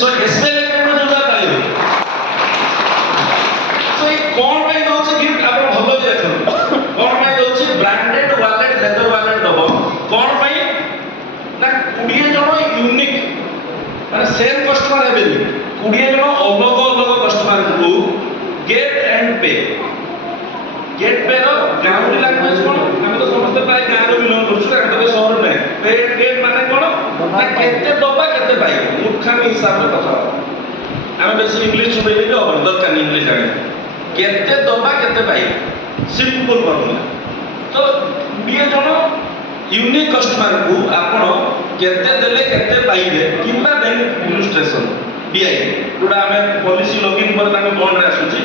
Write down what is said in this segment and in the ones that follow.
सो SBI bank में जोड़ा ताली सो ये कौन पे दोचे गिफ्ट आप भलो देखो कौन पे दोचे ब्रांडेड वॉलेट लेदर वॉलेट दबो कौन पे ना 20 जण यूनिक माने सेम कस्टमर हेबे 20 जण अलग अलग कस्टमर को गेट एंड पे गेट पे रो ग्राउंड लैंग्वेज कोन हम तो समझते प्राय गाँव रो बिलोंग करछु तो शहर में पे गेट माने कोन ना केते दबा केते पाई मूर्खामी हिसाब रे कथा हम बेसी इंग्लिश बोले भी और दरकार इंग्लिश जाने केते दबा केते पाई सिंपल फॉर्मूला तो 20 जण यूनिक कस्टमर को आपण केते देले केते पाइबे किंबा बैंक इलस्ट्रेशन बीआई जोड़ा हमें पॉलिसी लॉगिन पर ताके बॉन्ड रे आसुची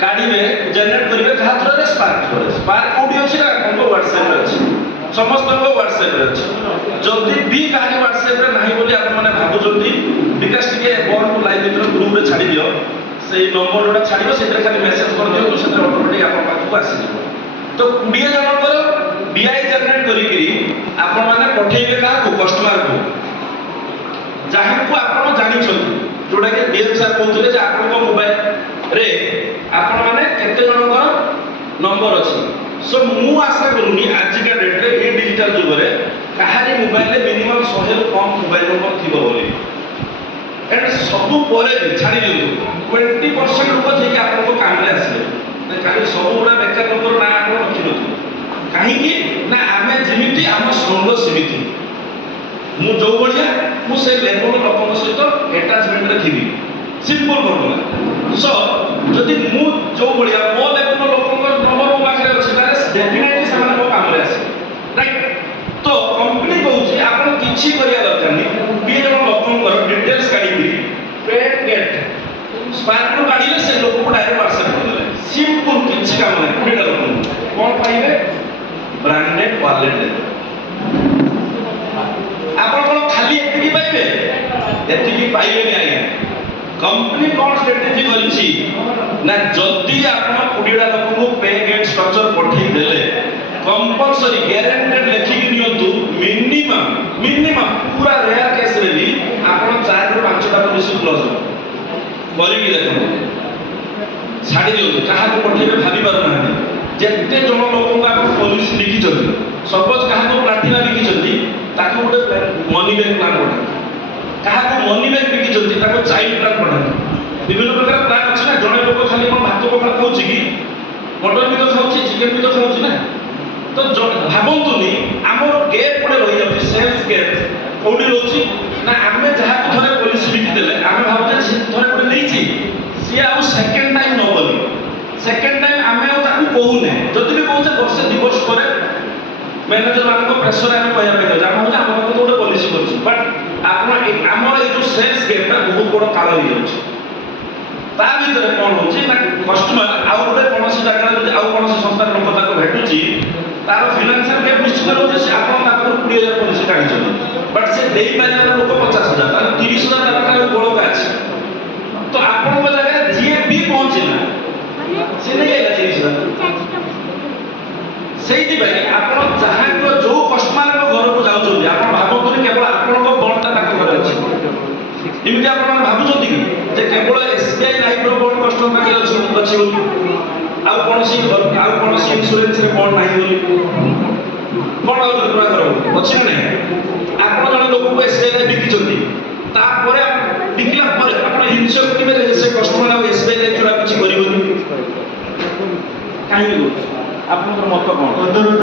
काढिबे जनरेट करिवे कहा थ्रो स्पार्क कोडी अछि ना हमको व्हाट्सएप रे अछि समस्त को व्हाट्सएप रे अछि जल्दी भी काहे व्हाट्सएप रे नाही बोली आपण माने भाबु जल्दी विकास टिके बॉन्ड को लाइव मित्र ग्रुप रे छाडी दियो सेई नंबर जोटा छाडिबो सेतरे खाली मेसेज कर दियो तो सेतरे ऑटोमेटिक आपण पाखु आसी जिवो तो 20 जनकर बीआई जनरेट करिकरी आपण माने पठेइबे का को कस्टमर को जहाँ को आपण जानि छथि जोटा के डीएम सर कहउतले जे आपण को मोबाइल रे आपण माने केते जनकर नंबर अछि सो मु आशा करूनी आज का डेट रे ए डिजिटल जुग रे कहानी मोबाइल रे मिनिमम 100 रो कम मोबाइल नंबर थिबो बोली एंड सब परे छाड़ी दियो 20% लोक जे कि आपण को काम रे आसीले खाली सब गुडा बेकार नंबर ना आपण रखि नथि काहे कि ना आमे जेमिति हम संग सीमिति मु जो बढिया मु से लेवल लोकन सहित अटैचमेंट रे थिबी सिंपल फॉर्मूला सो जदि मु जो बढिया मो लेवल लोकन नंबर मो पाखरे अछि तारे डेफिनेटली सामान को काम रे आसी राइट तो कंपनी कहउछि आपण किछि करिया दरकार नै बी जण लोकन कर डिटेल्स काढी पे गेट स्पार्क को काढिले से लोक को डायरेक्ट व्हाट्सएप कर देले सिंपल किछि काम नै पुडीडा लोकन कोन पाइबे ब्रांडेड वॉलेट ले आपण कोन खाली एतिकी पाइबे एतिकी पाइबे नै आया कंपनी कौन स्ट्रेटेजी करिछि ना जल्दी आपण पुडीडा लोक को पे गेट स्ट्रक्चर पठेई देले कंपलसरी गारंटेड लेखि कि नियंतु मिनिमम पूरा रेयर केस रे भी आपण 4 ରୁ 5 टा पॉलिसी क्लोज करि कि देखो छाडी दियो कहा को पठेबे भाबी पार ना जेते जण लोक को आपण पॉलिसी लिखि जल्दी सपोज कहा को प्लाटिना लिखि जल्दी ताको गोटे मनी बैक प्लान पठा कहा को मनी बैक लिखि जल्दी ताको चाइल्ड प्लान पठा विभिन्न प्रकार प्लान अछि ना जणे लोक खाली कोन भात पखा खाउछि कि मटन भी तो खाउछि चिकन भी तो खाउछि ना तो भाबंतुनी हमर गेट पडे रहि जाउछि सेल्स गेट कोडी होछि ना हमें जहा को थरे पॉलिसी लिखि देले हमें भाबते से थरे पडे नैछि से आ सेकंड टाइम न बोली सेकंड टाइम हमें आ ताकू कहू ने जति भी कहू वर्ष 2 वर्ष पर मैनेजर मान को प्रेशर हम कहया पे जाना हो हम को गोटे पॉलिसी करछि बट आपण हमर ए जो सेल्स गेट ना बहुत बड़ काल हो जाउछि ता भीतर कोन होछि ना कस्टमर आउ गोटे कोनोसी जगह जदि आउ कोनोसी संस्था लोक ताको भेटुछि तार फाइनेंशियल गैप निश्चित रहउछि से आपण ताको 20000 पॉलिसी काढि छथि बट से देई पारे लोक 50000 तार 30000 टाका बड़का अछि तो आपण को जगह जे भी पहुंचिला से नै आइला 30000 सेहिति भाई आपण जहां को जो कस्टमर को घर को जाउ छथि आपण भाबतुनी केवल आपण को बणता ताको घर अछि इमिति आपण भाबु छथि कि जे केवल एसबीआई लाइफ रो बॉन्ड कस्टमर के अछि बोली आउ कोनोसी इंश्योरेंस रे बॉन्ड नाही बोली बॉन्ड आउ पूरा करो अछि नै आपण जण लोक को एसबीआई रे बिकि छथि ता परे बिकिला परे आपण इनसिक्योरिटी में से कस्टमर आउ एसबीआई रे जोड़ा किछि करिवनी काहे आपण मत कोन